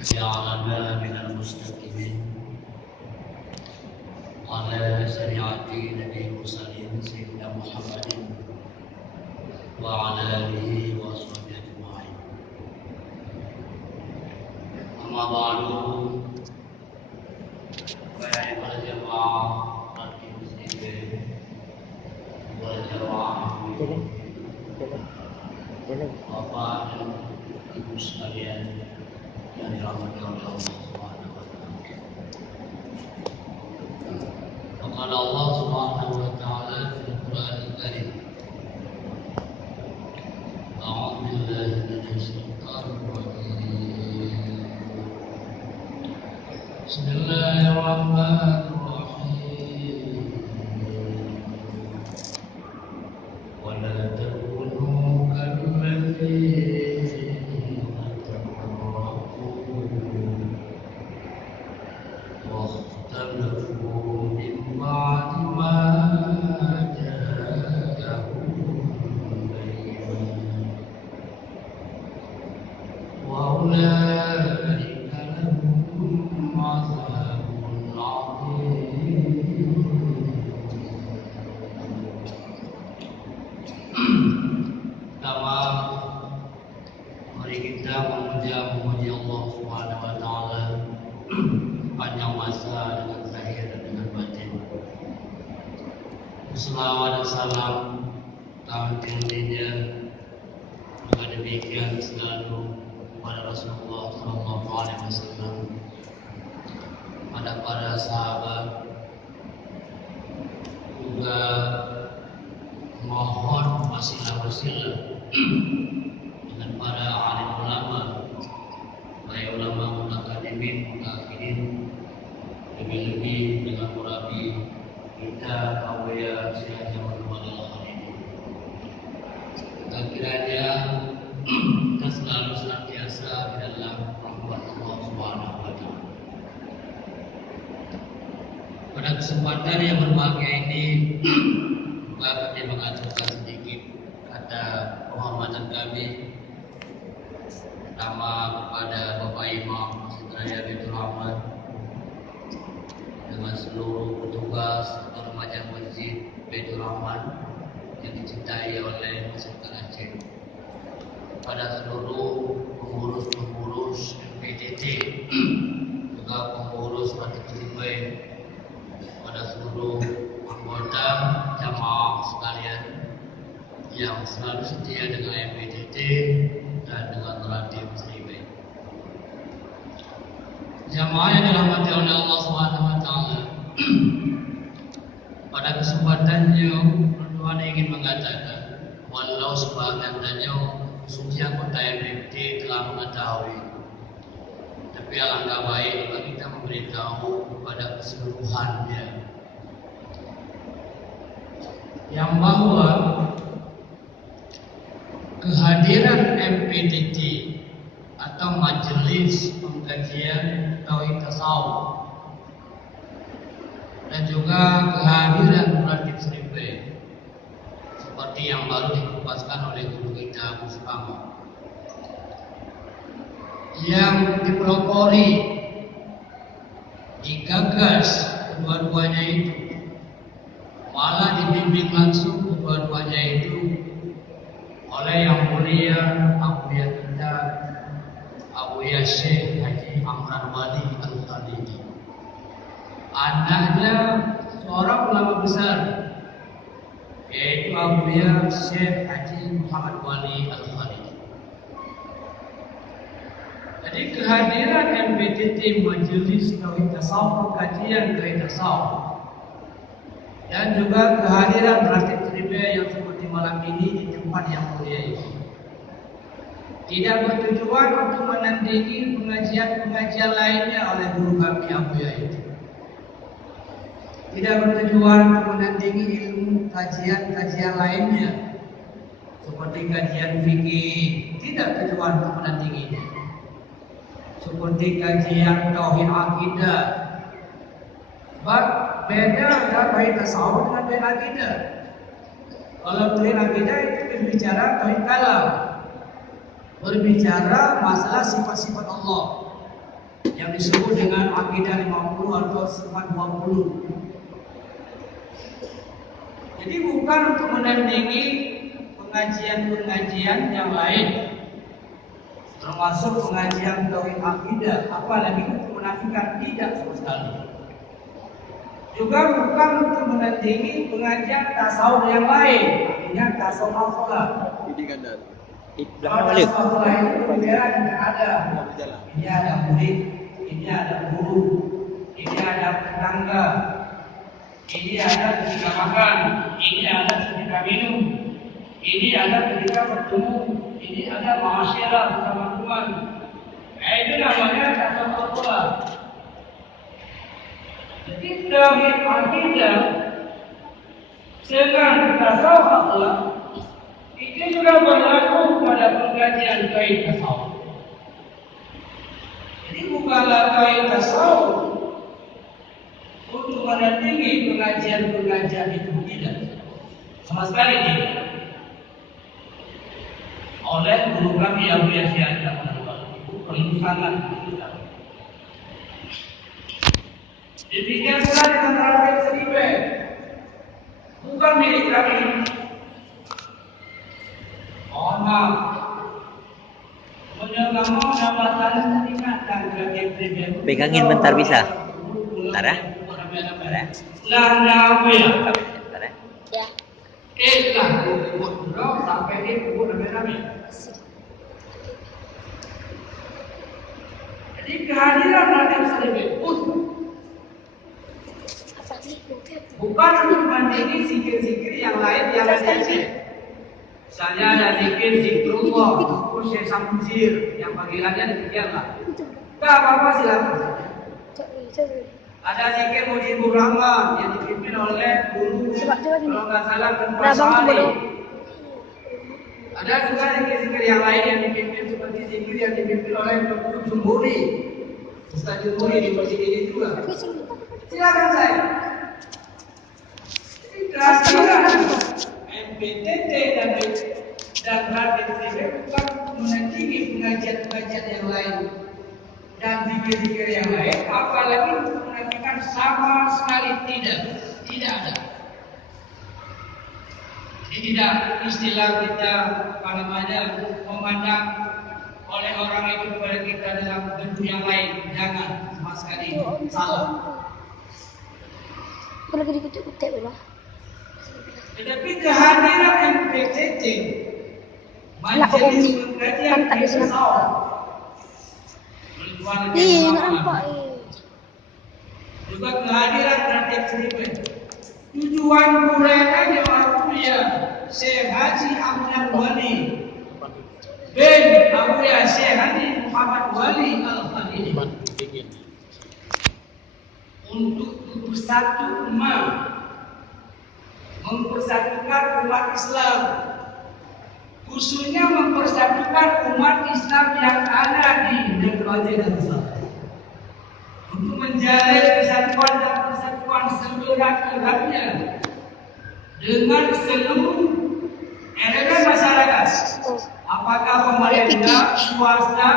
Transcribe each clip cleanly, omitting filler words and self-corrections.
جعلنا من المستقيمين على شريعة نبي المرسلين سيدنا محمد وعلى آله وصحبه أجمعين. أما بعد فيا الجماعة المسلمين والجماعة Bapak dan Ibu sekalian yang dirahmati oleh Allah Subhanahu wa taala. Maka Allah Subhanahu wa taala dalam Al-Qur'an Al-Karim. A'udzu billahi minasy syaithanir rajim. Bismillahirrahmanirrahim. Selawat dan salam tahun tingginya juga demikian selalu kepada Rasulullah Sallallahu Alaihi Wasallam, pada para sahabat, juga mohon wasilah dengan para alim ulama, baik ulama mutaqaddimin, mutaakhirin, lebih-lebih dengan murabi kita awliya Syekh Jamal Al-Khalidi. Kiranya kita selalu senantiasa di dalam rahmat Allah Subhanahu wa taala. Pada kesempatan yang berbahagia ini juga kami mengaturkan sedikit kata penghormatan kami pertama kepada Bapak Imam Masjid Raya Baitur Rahman dengan seluruh petugas atau remaja Masjid Baitur Rahman yang dicintai oleh masyarakat Aceh, pada seluruh pengurus-pengurus MPTT, juga pengurus Batik Cipai, pada seluruh anggota jamaah sekalian yang selalu setia dengan MPTT dan dengan Ratim Cipai. Jamaah yang dirahmati oleh Allah Subhanahu wa taala. Pada kesempatannya Tuhan ingin mengatakan, walau sebagian khususnya kota MPT telah mengetahui, tapi alangkah baik jika kita memberitahu kepada keseluruhannya yang bahwa kehadiran MPTT atau Majelis Pengkajian Tauhid Tasawuf dan juga kehadiran Ratib Seribai seperti yang baru dikupaskan oleh guru kita Abu Supama, yang dipelopori, digagas kedua-duanya itu, malah dibimbing langsung kedua-duanya itu oleh yang mulia Abuya kita, Abuya Syekh Haji Amran Wali Al-Khalidi, anaknya seorang ulama besar, yaitu Abuya Syekh Haji Muhammad Wali Al-Khalidi. Jadi kehadiran MPTT Majelis Tauhid Tasawuf, kajian Tauhid Tasawuf, dan juga kehadiran Ratib Seribai yang seperti malam ini di tempat yang mulia ini tidak bertujuan untuk menandingi pengajian-pengajian lainnya oleh guru kami Abuya itu. Tidak bertujuan untuk menandingi ilmu kajian-kajian lainnya seperti kajian fikih, tidak tujuan untuk menandinginya. Seperti kajian tauhid akidah. Sebab beda antara tauhid tasawuf dengan tauhid akidah. Kalau tauhid akidah itu berbicara tauhid kalam, berbicara masalah sifat-sifat Allah. yang disebut dengan akidah 50 atau sifat 20. Jadi bukan untuk menandingi pengajian-pengajian yang lain, termasuk pengajian tauhid akidah, apalagi untuk menafikan, tidak sama sekali. Juga bukan untuk menandingi pengajian tasawuf yang lain, artinya tasawuf akhlak. Tasawuf akhlak itu berbeda dengan ada. Ini ada murid, ini ada guru, ini ada tetangga, ini ada ketika makan, ini ada ketika minum, ini ada ketika bertemu, ini ada masyarakat bersama teman. Itu namanya tasawuf akhlak. Jadi tauhid akidah dengan tasawuf akhlak itu juga berlaku pada pengajian tauhid tasawuf. Jadi bukanlah tauhid tasawuf untuk menandingi pengajian-pengajian itu, tidak, sama sekali tidak. Oleh guru kami yang biasa tidak mengenal itu perlu sangat dikenal. Demikian pula dengan rakit seribe, bukan milik kami. Mohon maaf, menyokamu jabatan meningkatkan rakit seribe. Pegangin bentar bisa. Bentar ya. Landa apa ya? Bentar ya. Lah, buat sampai di kubur rame-rame. Jadi kehadiran rakit seribe bukan untuk menandingi zikir-zikir yang lain yang ada di. Misalnya ada zikir zikrullah, terus Syekh Samzir yang panggilannya demikianlah. Enggak apa-apa, silakan. Ada zikir Mujibur Rahman yang dipimpin oleh guru, kalau nggak salah Al-Fasali. Ada juga zikir-zikir yang lain yang dipimpin seperti zikir yang dipimpin oleh Dr. Jumhuri, Ustaz Jumhuri di masjid ini juga. Silakan saya. Kehadiran MPTT dan HDTV bukan menandingi pengajian-pengajian yang lain dan zikir-zikir yang lain, apalagi untuk menafikan, sama sekali tidak ada. Jadi tidak istilah kita memandang oleh orang itu kepada kita dalam bentuk yang lain, jangan, sama sekali salah. Kalau dikutuk-kutuk lah. Tetapi kehadiran MPTT, Majelis Pengkajian Tasawuf, Nggak nampak juga kehadiran Rakyat Seribe, tujuan Quraiannya Abuya Syekh Haji Ahmad Wali bin Abuya Syekh Haji Muhammad Wali Al-Khalili untuk bersatu umat, mempersatukan umat Islam, khususnya mempersatukan umat Islam yang ada di negeri Darussalam, untuk menjalin kesatuan dan persatuan seberat-beratnya dengan seluruh elemen masyarakat, apakah pemerintah, swasta,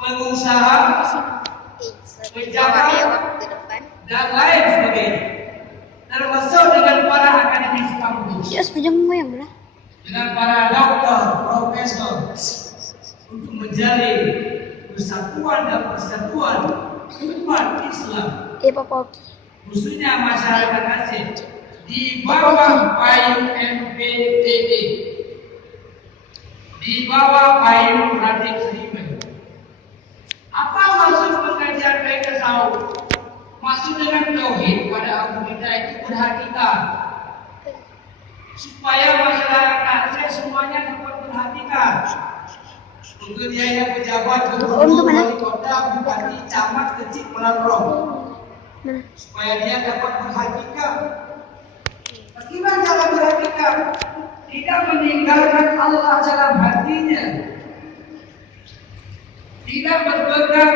pengusaha, pejabat, dan lain sebagainya, termasuk dengan para akademisi kampus, dengan para dokter, profesor, untuk menjalin persatuan dan persatuan umat Islam, khususnya masyarakat Aceh, di bawah payung MPTT, di bawah payung Rakyat Seribe. Apa maksud pengajian baik tasawuf? Maksud dengan tauhid pada aku kita itu berhakikat, supaya masyarakat Aceh semuanya dapat berhakikat. Pekerjanya pejabat, gubernur, wali kota, bupati, camat, kecil, pelarong, supaya dia dapat berhakikat. Bagaimana cara berhakikat? Tidak meninggalkan Allah dalam hatinya, tidak berpegang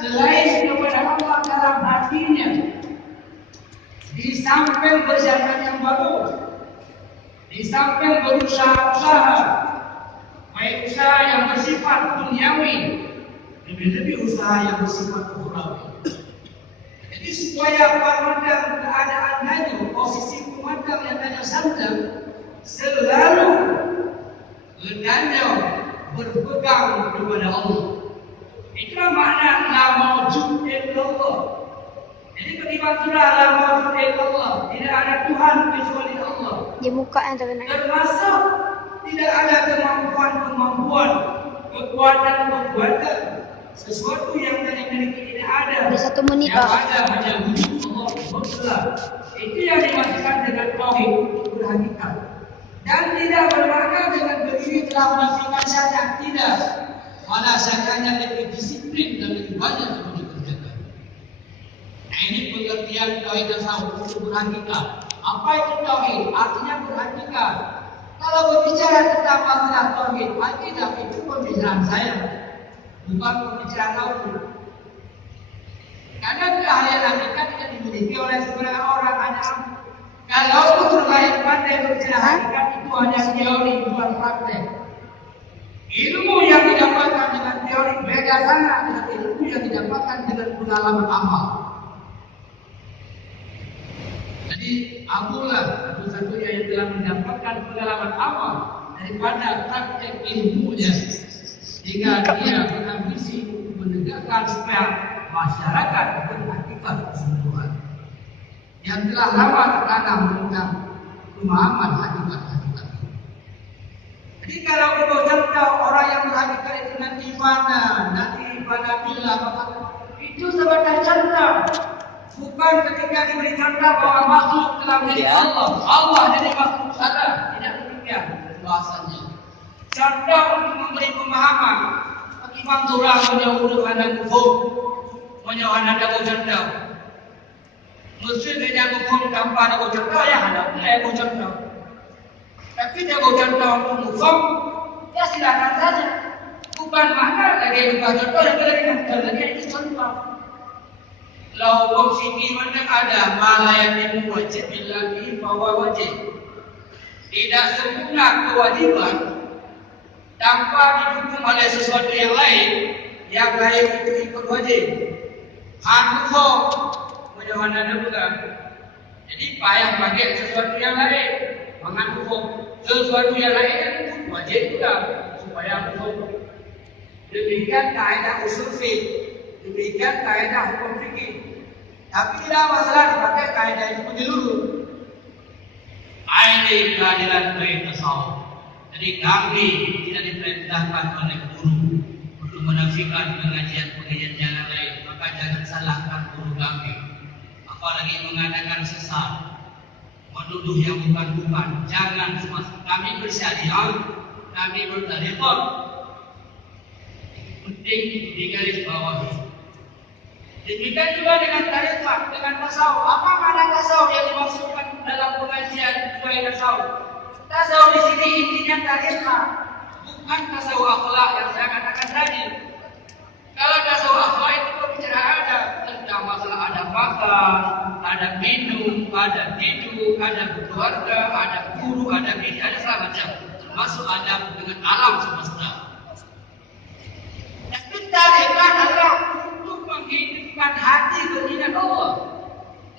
selain kepada Allah dalam hatinya, di samping berzakat yang bagus, di samping berusaha-usaha, baik usaha yang bersifat duniawi, lebih-lebih usaha yang bersifat ukhrawi. Jadi supaya pemandang keadaan danau, posisi pemandang yang danau sandang selalu danau berpegang kepada Allah. Itulah makna la mawjud illallah. Jadi ketika sudah la mawjud illallah, tidak ada Tuhan kecuali Allah. Di muka yang terkena. Termasuk tidak ada kemampuan, kekuatan, sesuatu yang tidak dimiliki tidak ada. Di 1 menit Yang Pak. ada hanya wujud Allah Subhanahu. Itu yang dimaksudkan dengan tauhid berhakikat. Dan tidak bermakna dengan berdiri telah menafikan syahadat, tidak. Malah syahadanya lebih disiplin dan lebih banyak yang dikerjakan. Nah, ini pengertian tauhid tasawuf itu berhakikat. Apa itu tauhid? Artinya berhakikat. Kalau berbicara tentang masalah tauhid, akidah itu pembicaraan saya, bukan pembicaraan tauhid. Karena keahlian hakikat tidak dimiliki oleh sebagian orang hanya. Kalau terkait pandai berbicara hakikat itu hanya teori, bukan praktek. Ilmu yang didapatkan dengan teori beda sangat dengan ilmu yang didapatkan dengan pengalaman amal. Jadi Abulah satu-satunya yang telah mendapatkan pengalaman amal daripada praktek ilmunya, sehingga dia berambisi untuk menegakkan supaya masyarakat berhakikat keseluruhan yang telah lama tertanam tentang pemahaman hakikat-hakikat. Jadi kalau kita contoh orang yang berhakikat itu nanti mana bila itu sebagai contoh. Bukan ketika diberi contoh bahwa makhluk telah menjadi Allah jadi makhluk salah, tidak demikian bahasanya. Contoh untuk memberi pemahaman bagi Imam menjauh anak hukum, menjauh anak contoh. Mesti dia hukum tanpa ada contoh ya ada contoh. Tapi dia contoh untuk hukum, ya silakan saja. Bukan makna lagi contoh lagi itu contoh. Lau hukum sini mana ada malayan wajib lagi bahwa wajib tidak sempurna kewajiban tanpa didukung oleh sesuatu yang lain itu ikut wajib. Hukum menyohana bukan. Jadi payah pakai sesuatu yang lain, hukum sesuatu yang lain itu wajib juga supaya hukum. Demikian kaidah usul fiqh, demikian kaidah hukum fikih. Tapi tidak masalah dipakai kaidah itu menyeluruh. Ini keadilan baik tasawuf. Jadi kami tidak diperintahkan oleh guru untuk menafikan pengajian-pengajian jalan lain. Maka jangan salahkan guru kami. Apalagi mengadakan sesat, menuduh yang bukan-bukan. Jangan semasa kami bersyariat, kami bertariqah. Penting digaris bawahi. Demikian juga dengan tariqah, dengan tasawuf. Apa makna tasawuf yang dimaksudkan dalam pengajian sebagai tasawuf? Tasawuf di sini intinya tariqah, bukan tasawuf akhlak yang saya katakan tadi. Kalau tasawuf akhlak itu berbicara ada tentang masalah ada makan, ada minum, ada tidur, ada berkeluarga, ada guru, ada bini, ada segala macam, termasuk adab dengan alam semesta. Tapi tariqah adalah menghidupkan hati beringat Allah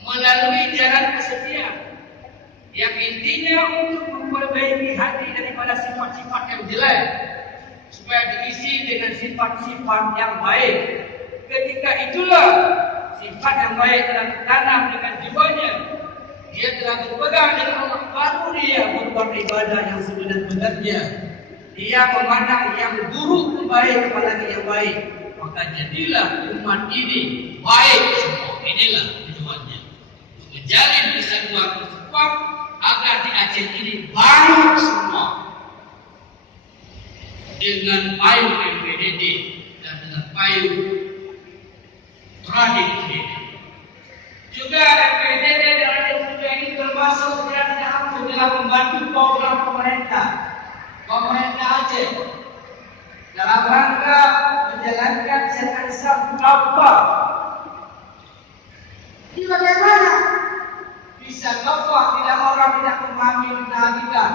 melalui jalan kesetiaan yang intinya untuk memperbaiki hati daripada sifat-sifat yang jelek supaya diisi dengan sifat-sifat yang baik. Ketika itulah sifat yang baik telah tertanam dengan jiwanya, dia telah berpegang dengan Allah, baru dia berbuat ibadah yang sebenar-benarnya. Dia memandang yang buruk kembali kepada yang baik. Maka jadilah umat ini baik semua. Inilah tujuannya, menjalin persatuan bersekuat agar di Aceh ini baik semua dengan payung MPDD dan dengan payung Radit ini. Juga MPDD dan Radit ini termasuk dalam membantu program pemerintah Aceh dalam rangka menjalankan syariat Islam kafah. Ini bagaimana bisa kafah tidak orang tidak memahami hakikat?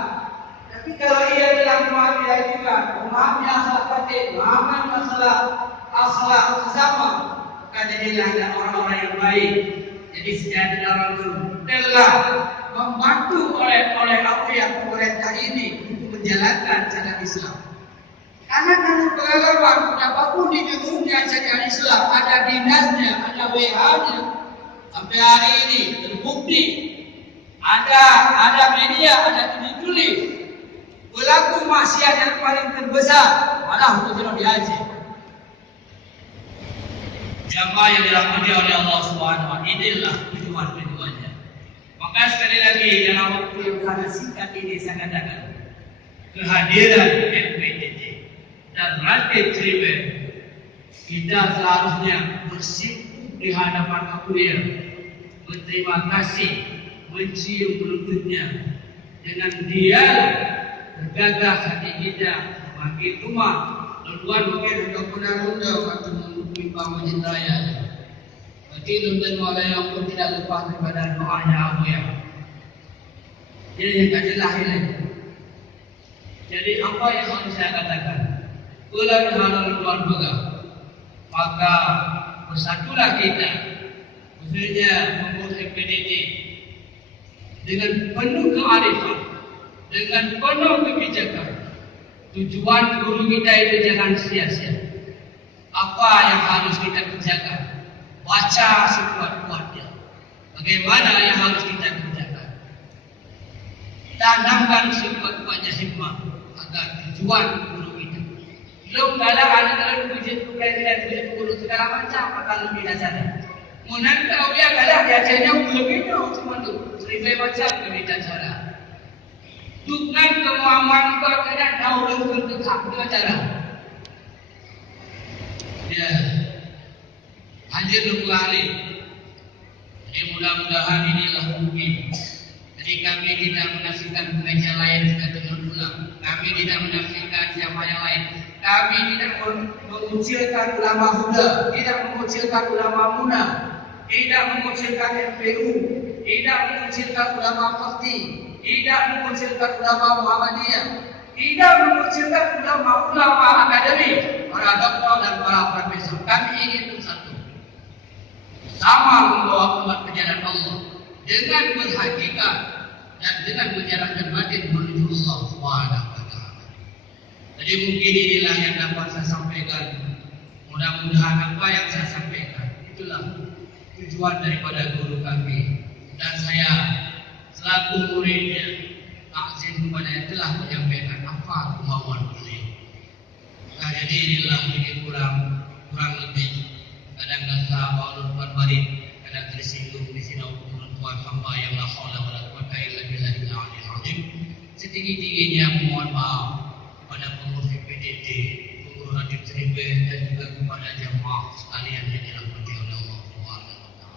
Tapi kalau ia tidak memahami hakikat, memahami asal batin, memahami masalah akhlak sesama, maka jadilah orang-orang yang baik. Jadi sejahtera langsung telah membantu oleh apa yang pemerintah ini untuk menjalankan syariat Islam. Karena dalam pengalaman apapun di dunia syariat Islam ada dinasnya, ada WH-nya. Sampai hari ini terbukti ada media, ada tulis pelaku maksiat yang paling terbesar malah Husnul di Aceh. Jamaah yang dirahmati oleh Allah Subhanahu wa taala, inilah tujuannya. Maka sekali lagi dalam waktu yang sangat singkat ini saya katakan kehadiran MPTT dan rantai Triben kita seharusnya bersimpuh di hadapan Akulia, berterima kasih, mencium lututnya dengan dia bergagah hati kita makin rumah luar mungkin untuk penarunda waktu mimpi Masjid Raya. Berarti luntan mulai yang pun tidak lepas daripada doanya Abu ya. Jadi tak jelas ini. Jadi apa yang harus saya katakan? Bulan halal keluarga, maka bersatulah kita, khususnya pengurus MPTT dengan penuh kearifan, dengan penuh kebijakan. Tujuan guru kita itu jangan sia-sia. Apa yang harus kita kerjakan? Baca sekuat-kuatnya. Bagaimana yang harus kita kerjakan? Tanamkan sekuat-kuatnya hikmah agar tujuan guru kita. Belum dalam anak-anak wujud presiden, wujud guru segala macam akan lebih dasar. Menangkau dia kalah biasanya belum itu cuma tu. Seribu macam kebijakan cara. Dengan kemampuan kau kena tahu dengan tetap dengan cara. Ya, hadir kembali. Jadi mudah-mudahan inilah mungkin. Jadi kami tidak menafsirkan pengajian lain juga dengan ulang. Kami tidak menafsirkan siapa yang lain. Kami tidak mengucilkan ulama muda, tidak mengucilkan ulama muda, tidak mengucilkan MPU, tidak mengucilkan ulama Fakti, tidak mengucilkan ulama Muhammadiyah, tidak mengucilkan ulama akademik, para doktor dan para profesor. Kami ingin bersatu, sama membawa umat ke jalan Allah dengan berhakikat dan dengan menjalankan batin menuju Allah Subhanahu wa taala. Jadi mungkin inilah yang dapat saya sampaikan. Mudah-mudahan apa yang saya sampaikan itulah tujuan daripada guru kami, dan saya selaku muridnya takzim kepada yang telah menyampaikan apa kemauan beliau. Nah, jadi inilah sedikit kurang lebih kadang-kadang Paulus Barbarit kadang tersinggung di sini untuk Tuhan hamba yang la haula wala quwwata illa billahil aliyil azim. Setinggi-tingginya mohon maaf kepada pengurus PDT, pengurus Ratib Triben dan juga kepada jemaah sekalian yang dirahmati oleh Allah Subhanahu wa taala.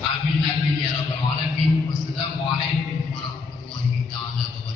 Amin amin ya rabbal alamin. Wassalamualaikum warahmatullahi taala wabarakatuh.